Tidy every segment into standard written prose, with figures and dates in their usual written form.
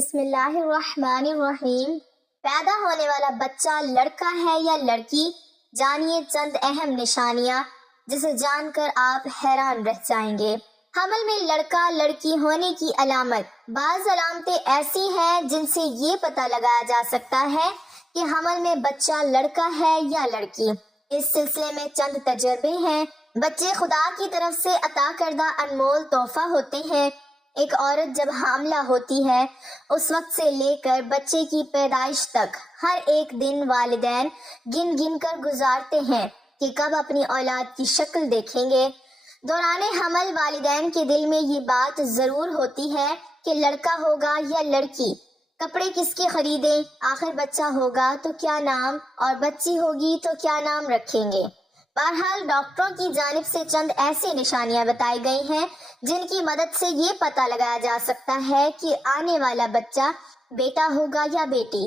بسم اللہ الرحمن الرحیم۔ پیدا ہونے والا بچہ لڑکا ہے یا لڑکی، جانیے چند اہم نشانیاں جسے جان کر آپ حیران رہ جائیں گے۔ حمل میں لڑکا لڑکی ہونے کی علامت۔ بعض علامتیں ایسی ہیں جن سے یہ پتہ لگایا جا سکتا ہے کہ حمل میں بچہ لڑکا ہے یا لڑکی۔ اس سلسلے میں چند تجربے ہیں۔ بچے خدا کی طرف سے عطا کردہ انمول تحفہ ہوتے ہیں۔ ایک عورت جب حاملہ ہوتی ہے اس وقت سے لے کر بچے کی پیدائش تک ہر ایک دن والدین گن گن کر گزارتے ہیں کہ کب اپنی اولاد کی شکل دیکھیں گے۔ دوران حمل والدین کے دل میں یہ بات ضرور ہوتی ہے کہ لڑکا ہوگا یا لڑکی، کپڑے کس کے خریدیں، آخر بچہ ہوگا تو کیا نام، اور بچی ہوگی تو کیا نام رکھیں گے۔ بہرحال ڈاکٹروں کی جانب سے چند ایسی نشانیاں بتائی گئی ہیں جن کی مدد سے یہ پتہ لگایا جا سکتا ہے کہ آنے والا بچہ بیٹا ہوگا یا بیٹی۔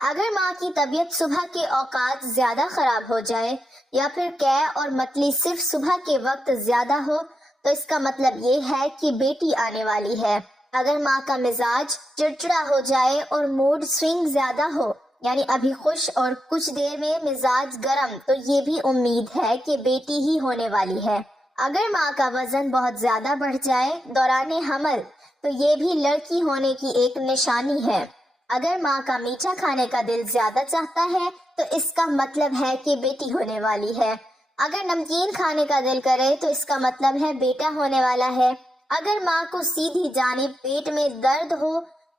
اگر ماں کی طبیعت صبح کے اوقات زیادہ خراب ہو جائے یا پھر قے اور متلی صرف صبح کے وقت زیادہ ہو تو اس کا مطلب یہ ہے کہ بیٹی آنے والی ہے۔ اگر ماں کا مزاج چڑچڑا ہو جائے اور موڈ سوئنگ زیادہ ہو، یعنی ابھی خوش اور کچھ دیر میں مزاج گرم، تو یہ بھی امید ہے کہ بیٹی ہی ہونے والی ہے۔ اگر ماں کا وزن بہت زیادہ بڑھ جائے دوران حمل تو یہ بھی لڑکی ہونے کی ایک نشانی ہے۔ اگر ماں کا میٹھا کھانے کا دل زیادہ چاہتا ہے تو اس کا مطلب ہے کہ بیٹی ہونے والی ہے۔ اگر نمکین کھانے کا دل کرے تو اس کا مطلب ہے بیٹا ہونے والا ہے۔ اگر ماں کو سیدھی جانب پیٹ میں درد ہو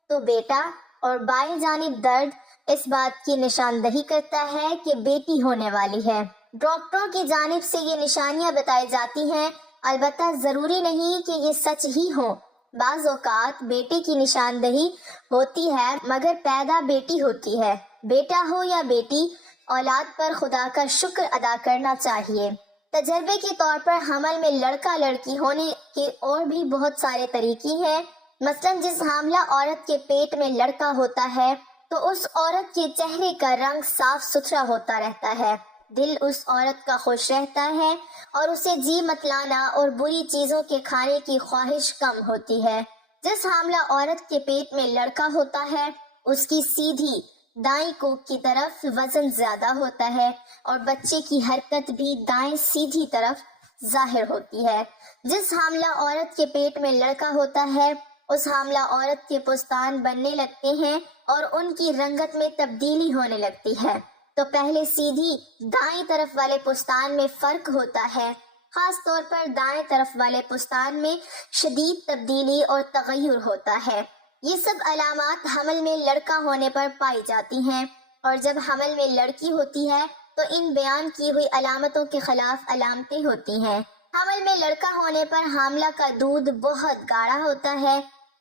تو بیٹا، اور بائیں جانب درد اس بات کی نشاندہی کرتا ہے کہ بیٹی ہونے والی ہے۔ ڈاکٹروں کی جانب سے یہ نشانیاں بتائی جاتی ہیں، البتہ ضروری نہیں کہ یہ سچ ہی ہو۔ بعض اوقات بیٹے کی نشاندہی ہوتی ہے مگر پیدا بیٹی ہوتی ہے۔ بیٹا ہو یا بیٹی، اولاد پر خدا کا شکر ادا کرنا چاہیے۔ تجربے کے طور پر حمل میں لڑکا لڑکی ہونے کے اور بھی بہت سارے طریقے ہیں۔ مثلاً جس حاملہ عورت کے پیٹ میں لڑکا ہوتا ہے تو اس عورت کے چہرے کا رنگ صاف ستھرا ہوتا رہتا ہے، دل اس عورت کا خوش رہتا ہے اور اسے جی متلانا اور بری چیزوں کے کھانے کی خواہش کم ہوتی ہے۔ جس حاملہ عورت کے پیٹ میں لڑکا ہوتا ہے اس کی سیدھی دائیں کوکھ کی طرف وزن زیادہ ہوتا ہے اور بچے کی حرکت بھی دائیں سیدھی طرف ظاہر ہوتی ہے۔ جس حاملہ عورت کے پیٹ میں لڑکا ہوتا ہے اس حاملہ عورت کے پستان بننے لگتے ہیں اور ان کی رنگت میں تبدیلی ہونے لگتی ہے۔ تو پہلے سیدھی دائیں طرف والے پستان میں فرق ہوتا ہے، خاص طور پر دائیں طرف والے پستان میں شدید تبدیلی اور تغیر ہوتا ہے۔ یہ سب علامات حمل میں لڑکا ہونے پر پائی جاتی ہیں، اور جب حمل میں لڑکی ہوتی ہے تو ان بیان کی ہوئی علامتوں کے خلاف علامتیں ہوتی ہیں۔ حمل میں لڑکا ہونے پر حاملہ کا دودھ بہت گاڑھا ہوتا ہے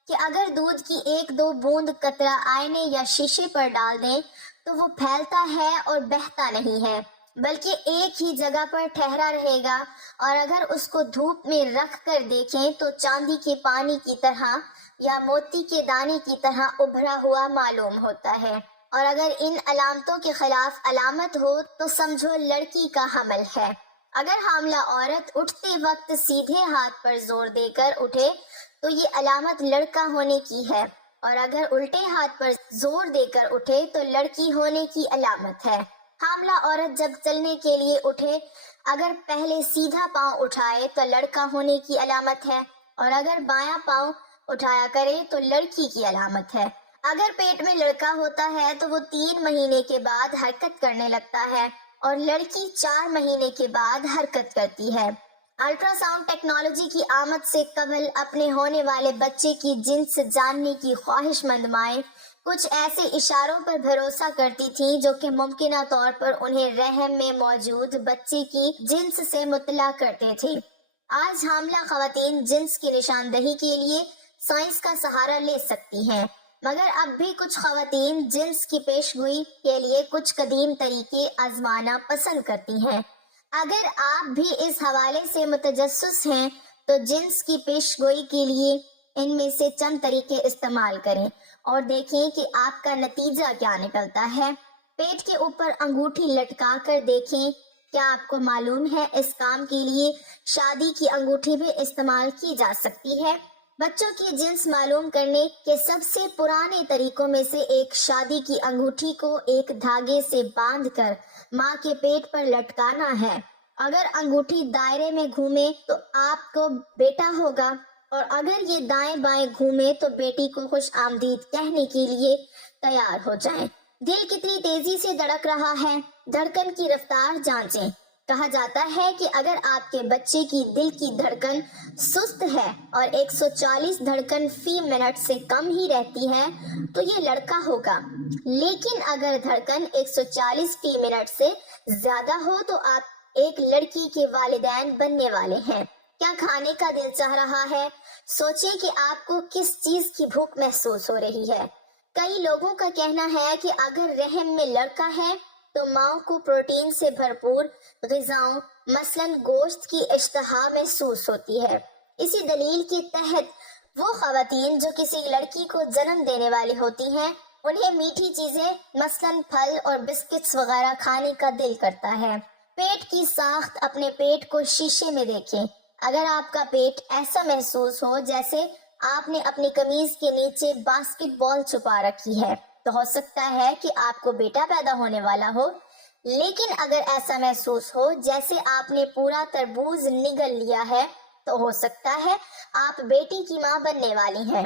کہ اگر دودھ کی ایک دو بوند قطرہ آئینے یا شیشے پر ڈال دیں تو وہ پھیلتا ہے اور بہتا نہیں ہے، بلکہ ایک ہی جگہ پر ٹھہرا رہے گا، اور اگر اس کو دھوپ میں رکھ کر دیکھیں تو چاندی کے پانی کی طرح یا موتی کے دانے کی طرح ابھرا ہوا معلوم ہوتا ہے۔ اور اگر ان علامتوں کے خلاف علامت ہو تو سمجھو لڑکی کا حمل ہے۔ اگر حاملہ عورت اٹھتے وقت سیدھے ہاتھ پر زور دے کر اٹھے تو یہ علامت لڑکا ہونے کی ہے، اور اگر الٹے ہاتھ پر زور دے کر اٹھے تو لڑکی ہونے کی علامت ہے۔ حاملہ عورت جب چلنے کے لیے اٹھے اگر پہلے سیدھا پاؤں اٹھائے تو لڑکا ہونے کی علامت ہے، اور اگر بایاں پاؤں اٹھایا کرے تو لڑکی کی علامت ہے۔ اگر پیٹ میں لڑکا ہوتا ہے تو وہ 3 مہینے کے بعد حرکت کرنے لگتا ہے اور لڑکی 4 مہینے کے بعد حرکت کرتی ہے۔ الٹرا ساؤنڈ ٹیکنالوجی کی آمد سے قبل اپنے ہونے والے بچے کی جنس جاننے کی خواہش مند مائیں کچھ ایسے اشاروں پر بھروسہ کرتی تھیں جو کہ ممکنہ طور پر انہیں رحم میں موجود بچے کی جنس سے مطلع کرتے تھے۔ آج حاملہ خواتین جنس کی نشاندہی کے لیے سائنس کا سہارا لے سکتی ہیں، مگر اب بھی کچھ خواتین جنس کی پیشگوئی کے لیے کچھ قدیم طریقے آزمانا پسند کرتی ہیں۔ اگر آپ بھی اس حوالے سے متجسس ہیں تو جنس کی پیشگوئی کے لیے ان میں سے چند طریقے استعمال کریں اور دیکھیں کہ آپ کا نتیجہ کیا نکلتا ہے۔ پیٹ کے اوپر انگوٹھی لٹکا کر دیکھیں، کیا آپ کو معلوم ہے اس کام کے لیے شادی کی انگوٹھی بھی استعمال کی جا سکتی ہے؟ بچوں کی جنس معلوم کرنے کے سب سے پرانے طریقوں میں سے ایک شادی کی انگوٹھی کو ایک دھاگے سے باندھ کر ماں کے پیٹ پر لٹکانا ہے۔ اگر انگوٹھی دائرے میں گھومے تو آپ کو بیٹا ہوگا، اور اگر یہ دائیں بائیں گھومے تو بیٹی کو خوش آمدید کہنے کے لیے تیار ہو جائیں۔ دل کتنی تیزی سے دھڑک رہا ہے، دھڑکن کی رفتار جانچیں۔ کہا جاتا ہے کہ اگر آپ کے بچے کی دل کی دھڑکن سست ہے اور 140 دھڑکن فی منٹ سے کم ہی رہتی ہے تو یہ لڑکا ہوگا، لیکن اگر دھڑکن 140 فی منٹ سے زیادہ ہو تو آپ ایک لڑکی کے والدین بننے والے ہیں۔ کیا کھانے کا دل چاہ رہا ہے؟ سوچیں کہ آپ کو کس چیز کی بھوک محسوس ہو رہی ہے۔ کئی لوگوں کا کہنا ہے کہ اگر رحم میں لڑکا ہے تو ماں کو پروٹین سے بھرپور غذاؤں مثلاً گوشت کی اشتہا محسوس ہوتی ہے۔ اسی دلیل کے تحت وہ خواتین جو کسی لڑکی کو جنم دینے والی ہوتی ہیں انہیں میٹھی چیزیں مثلاً پھل اور بسکٹس وغیرہ کھانے کا دل کرتا ہے۔ پیٹ کی ساخت، اپنے پیٹ کو شیشے میں دیکھیں۔ اگر آپ کا پیٹ ایسا محسوس ہو جیسے آپ نے اپنی قمیض کے نیچے باسکٹ بال چھپا رکھی ہے تو ہو سکتا ہے کہ آپ کو بیٹا پیدا ہونے والا ہو، لیکن اگر ایسا محسوس ہو جیسے آپ نے پورا تربوز نگل لیا ہے تو ہو سکتا ہے آپ بیٹی کی ماں بننے والی ہیں۔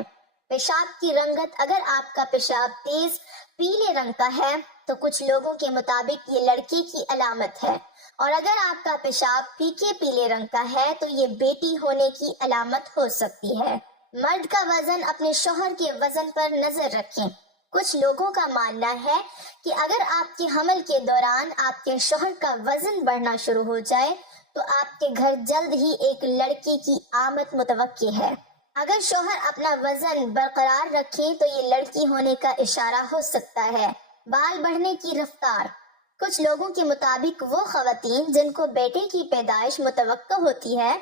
پیشاب کی رنگت، اگر آپ کا پیشاب تیز پیلے رنگ کا ہے تو کچھ لوگوں کے مطابق یہ لڑکے کی علامت ہے، اور اگر آپ کا پیشاب پھیکے پیلے رنگ کا ہے تو یہ بیٹی ہونے کی علامت ہو سکتی ہے۔ مرد کا وزن، اپنے شوہر کے وزن پر نظر رکھیں۔ کچھ لوگوں کا ماننا ہے کہ اگر آپ کے حمل کے دوران آپ کے شوہر کا وزن بڑھنا شروع ہو جائے تو آپ کے گھر جلد ہی ایک لڑکے کی آمد متوقع ہے۔ اگر شوہر اپنا وزن برقرار رکھے تو یہ لڑکی ہونے کا اشارہ ہو سکتا ہے۔ بال بڑھنے کی رفتار، کچھ لوگوں کے مطابق وہ خواتین جن کو بیٹے کی پیدائش متوقع ہوتی ہے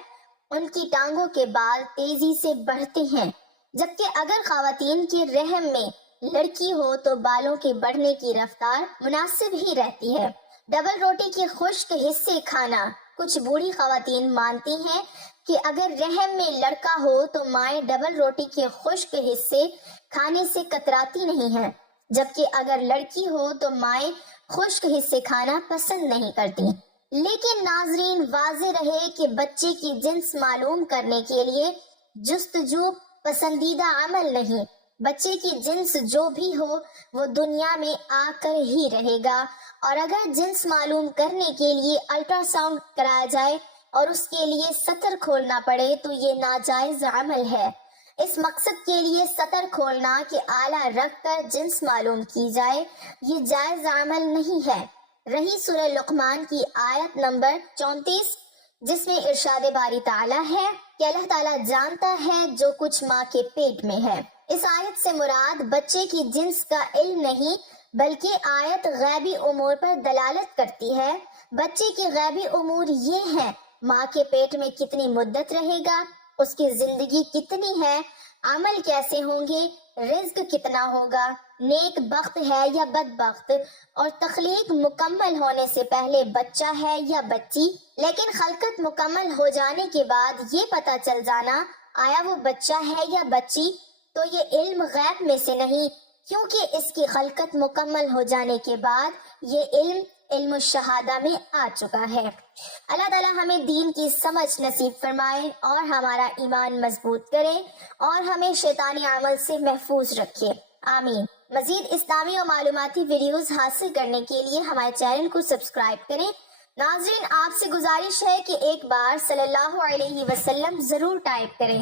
ان کی ٹانگوں کے بال تیزی سے بڑھتے ہیں، جبکہ اگر خواتین کے رحم میں لڑکی ہو تو بالوں کے بڑھنے کی رفتار مناسب ہی رہتی ہے۔ ڈبل روٹی کے خشک حصے کھانا، کچھ بوڑھی خواتین مانتی ہیں کہ اگر رحم میں لڑکا ہو تو مائیں ڈبل روٹی کے خشک حصے کھانے سے کتراتی نہیں ہیں، جبکہ اگر لڑکی ہو تو مائیں خشک حصے کھانا پسند نہیں کرتی۔ لیکن ناظرین، واضح رہے کہ بچے کی جنس معلوم کرنے کے لیے جستجو پسندیدہ عمل نہیں۔ بچے کی جنس جو بھی ہو وہ دنیا میں آ کر ہی رہے گا، اور اگر جنس معلوم کرنے کے لیے الٹرا ساؤنڈ کرایا جائے اور اس کے لیے سطر کھولنا پڑے تو یہ ناجائز عمل ہے۔ اس مقصد کے لیے سطر کھولنا کہ آلہ رکھ کر جنس معلوم کی جائے، یہ جائز عمل نہیں ہے۔ رہی سورہ لقمان کی آیت نمبر 34 جس میں ارشاد باری تعالیٰ ہے کہ اللہ تعالیٰ جانتا ہے جو کچھ ماں کے پیٹ میں ہے۔ اس آیت سے مراد بچے کی جنس کا علم نہیں بلکہ آیت غیبی امور پر دلالت کرتی ہے۔ بچے کے غیبی امور یہ ہیں: ماں کے پیٹ میں کتنی مدت رہے گا، اس کی زندگی کتنی ہے، عمل کیسے ہوں گے، رزق کتنا ہوگا، نیک بخت ہے یا بدبخت، اور تخلیق مکمل ہونے سے پہلے بچہ ہے یا بچی، لیکن خلقت مکمل ہو جانے کے بعد یہ پتہ چل جانا آیا وہ بچہ ہے یا بچی، تو یہ علم غیب میں سے نہیں، کیونکہ اس کی خلقت مکمل ہو جانے کے بعد یہ علم الشہادہ میں آ چکا ہے۔ اللہ تعالیٰ ہمیں دین کی سمجھ نصیب فرمائے اور ہمارا ایمان مضبوط کرے اور ہمیں شیطانی عمل سے محفوظ رکھے، آمین۔ مزید اسلامی اور معلوماتی ویڈیوز حاصل کرنے کے لیے ہمارے چینل کو سبسکرائب کریں۔ ناظرین، آپ سے گزارش ہے کہ ایک بار صلی اللہ علیہ وسلم ضرور ٹائپ کریں۔